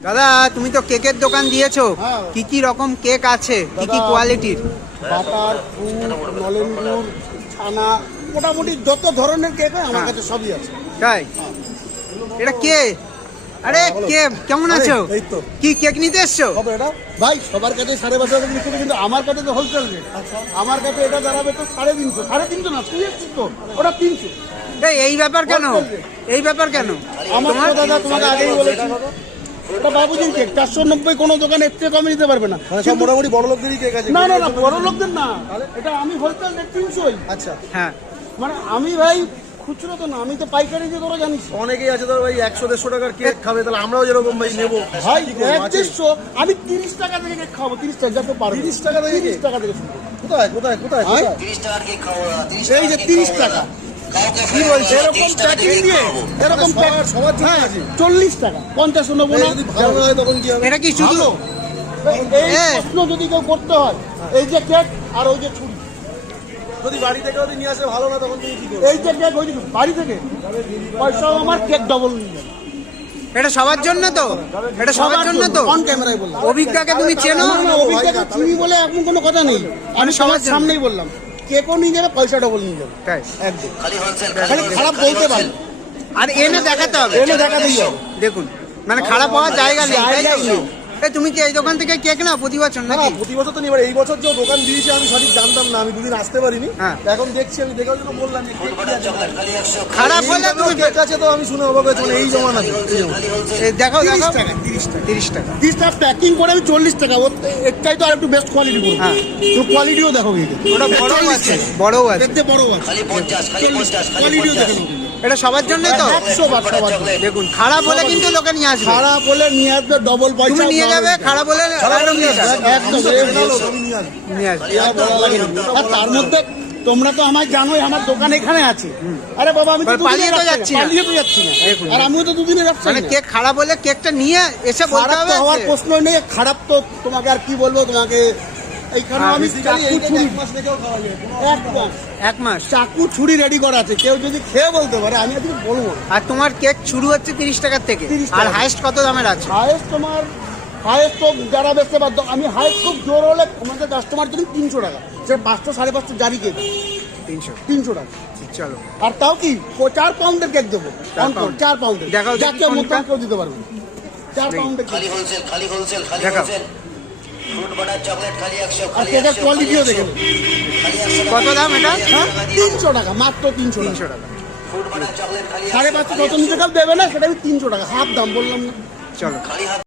দাদা তুমি তো কেকের দোকান দিয়েছো, কি কি রকম কেক আছে, কি কি কোয়ালিটির? বাটার, ফুড, নলেন গুড়, ছানা, মোটামুটি যত ধরনের কেক হয় আমার কাছে সবই আছে। তাই? এটা কে? আরে কে, কেমন আছো? এই তো কি কেক নিতে এসছো? কবে এটা ভাই? সবার কাছে 5.5 টাকা বিক্রি করে, কিন্তু আমার কাছে তো হোলসেল রেট। আমার কাছে এটা দাঁড়াবে তো 350, 350 না, তুই এসছিস তো ওটা 300। এই ব্যাপার কেন? এই ব্যাপার কেন? আমার তো দাদা তোমাকে আগেই বলেছি এটা বাবুজির কেক 490, কোনো দোকানে এর চেয়ে কমে দিতে পারবে না। সব মোটামুটি বড় লোকদেরই কেক আছে। না না না, বড় লোকদের না, এটা আমি হোলসেল রেট 300। আচ্ছা, হ্যাঁ, মানে আমি ভাই খুচরো তো না, আমি তো পাইকারি দিয়ে, তোরা জানিস। অনেকেই আছে ধর ভাই 100-150 টাকার কেক খাবে, তাহলে আমরাও যেরকম ভাই নেবো ভাই 150, আমি 30 টাকা থেকে কেক খাবো। 30 টাকা যত পারবো। 30 টাকা থেকে 30 টাকা থেকে শুরু। কোথায় কোথায় কোথায় হ্যাঁ? 30 টাকার কেক খাবো না, 30 এই যে 30 টাকা কি বলছে? এরকম প্যাকিং দিয়ে, এরকম সবার জন্য আছে। 40 টাকা 50 নেবো না। যদি ভালো না হয় তখন কি হবে? এটা কি শুধু? ভালো। এই প্রশ্ন যদি কেউ করতে হয়, এই যে কেক আর ওই যে ছুরি, যদি বাড়ি থেকে যদি নিয়ে আসে ভালো না, তখন তুমি কি করবে? এই যে কেক ওই যে বাড়ি থেকে পয়সাও আমার, কেক ডবল নিয়ে যাবে। এটা সবার জন্য তো? এটা সবার জন্য তো? অন ক্যামেরায় বললাম। অভিজ্ঞতাকে তুমি চেনো? না, না, অভিজ্ঞতা চিনি বলে এমন কোনো কথা নেই। আমি সবার সামনেই বললাম, কেকও নিয়ে যাবে, পয়সা ডবল নিয়ে যাবে। তাই? একদম। খালি হোলসেল খালি খারাপ বলতে পারি, আর এনে দেখাতে হবে। এনে দেখাতেই হবে। দেখুন, মানে খারাপ হওয়ার জায়গা নেই, তাই তো? জায়গাই নেই। তুমি কি এই দোকান থেকে কেক নাও প্রতি বছর না, নাকি? প্রতি বছর তো নিই। এবার এই বছর যে দোকান দিয়েছে আমি সঠিক জানতাম না, আমি দুদিন আসতে পারিনি। হ্যাঁ। এখন দেখছি, আমি দেখার জন্য বললাম যে কেক কি আছে। চকলেট খালি 100 খারাপ হলে তুমি কেক আছে তো আমি শুনে অবাক হয়েছি, মানে এই জমানা এই জমানা। খালি হোলসেল এই দেখাও 30 দেখাও। টাকা, 30 টাকা। 30 টাকা। 30 টাকা প্যাকিং করে আমি 40 টাকা। একটাই তো আর একটু বেস্ট কোয়ালিটি করবো। হ্যাঁ। তো কোয়ালিটিও দেখো, ওটা বড়ও আছে, বড়ও আছে। দেখতে বড় আছে, খালি 50 খালি 50 খালি কোয়ালিটিও 50 দেখে নেবো। এটা সবার জন্য তো? 100 বার সবার জন্য। দেখুন, খারাপ হলে কিন্তু লোকে নিয়ে আসবে। খারাপ হলে নিয়ে আসবে, ডবল পয়সা তুমি নিয়ে যাবে, খারাপ হলে একদম নিয়ে আসবে। একদম আমি নিয়ে আসবো। নিয়ে আসবে। এরা বলা লাগে না। আর তার মধ্যে তোমরা তো আমায় জানোই, আমার দোকান এখানে আছে। আরে বাবা, আমি তো পালিয়ে তো যাচ্ছি না। পালিয়ে তো যাচ্ছি না। দেখুন। আর আমিও তো দুদিনে যাচ্ছি মানে না। কেক খারাপ হলে কেকটা নিয়ে এসে বলতে খারাপ হবে তো হওয়ার যে- প্রশ্ন নেই। খারাপ তো তোমাকে আর কি বলবো, তোমাকে এইখানে আমি Basically চাকু এই কেক ছুরি, 1 মাস রেখেও খাওয়া যায়। 1 মাস 1 মাস। চাকু ছুরি রেডি করা আছে। কেউ যদি খেয়ে বলতে পারে, আমি আজকে বলবো না। আর তোমার কেক শুরু হচ্ছে 30 টাকার থেকে, 30 টাকা। আর হাইস্ট কত দামের আছে? হায়েস্ট তোমার, হায়েস্ট তো যারা বেচতে বাধ্য, আমি হায়েস্ট খুব জোর হলে আমাদের কাস্টমার জন্য 300 টাকা, সে 500 550 জারি কেক 300। 300 টাকা। চলো, আর তাও কি 4 পাউন্ডের কেক দেবো, 4 পাউন্ড। 4 পাউন্ডের। দেখাও দেখি যাকে কোনটা। মতন কেউ দিতে পারবে 4 পাউন্ডের কেক। খালি হোলসেল খালি হোলসেল খালি দেখাও। হোলসেল ফ্রুট বাটার চকলেট খালি 100 আর খালি কেকের 100 কোয়ালিটিও দেখে নেবো। খালি 100 কত দাম এটা? হ্যাঁ, 300 টাকা, মাত্র 300 টাকা। 300 টাকা। ফ্রুট বাটার চকলেট খালি 550 যত নিচে কাপ দেবে না, সেটা আমি 300 টাকা, হাফ দাম বললাম না। চলো। খালি হাত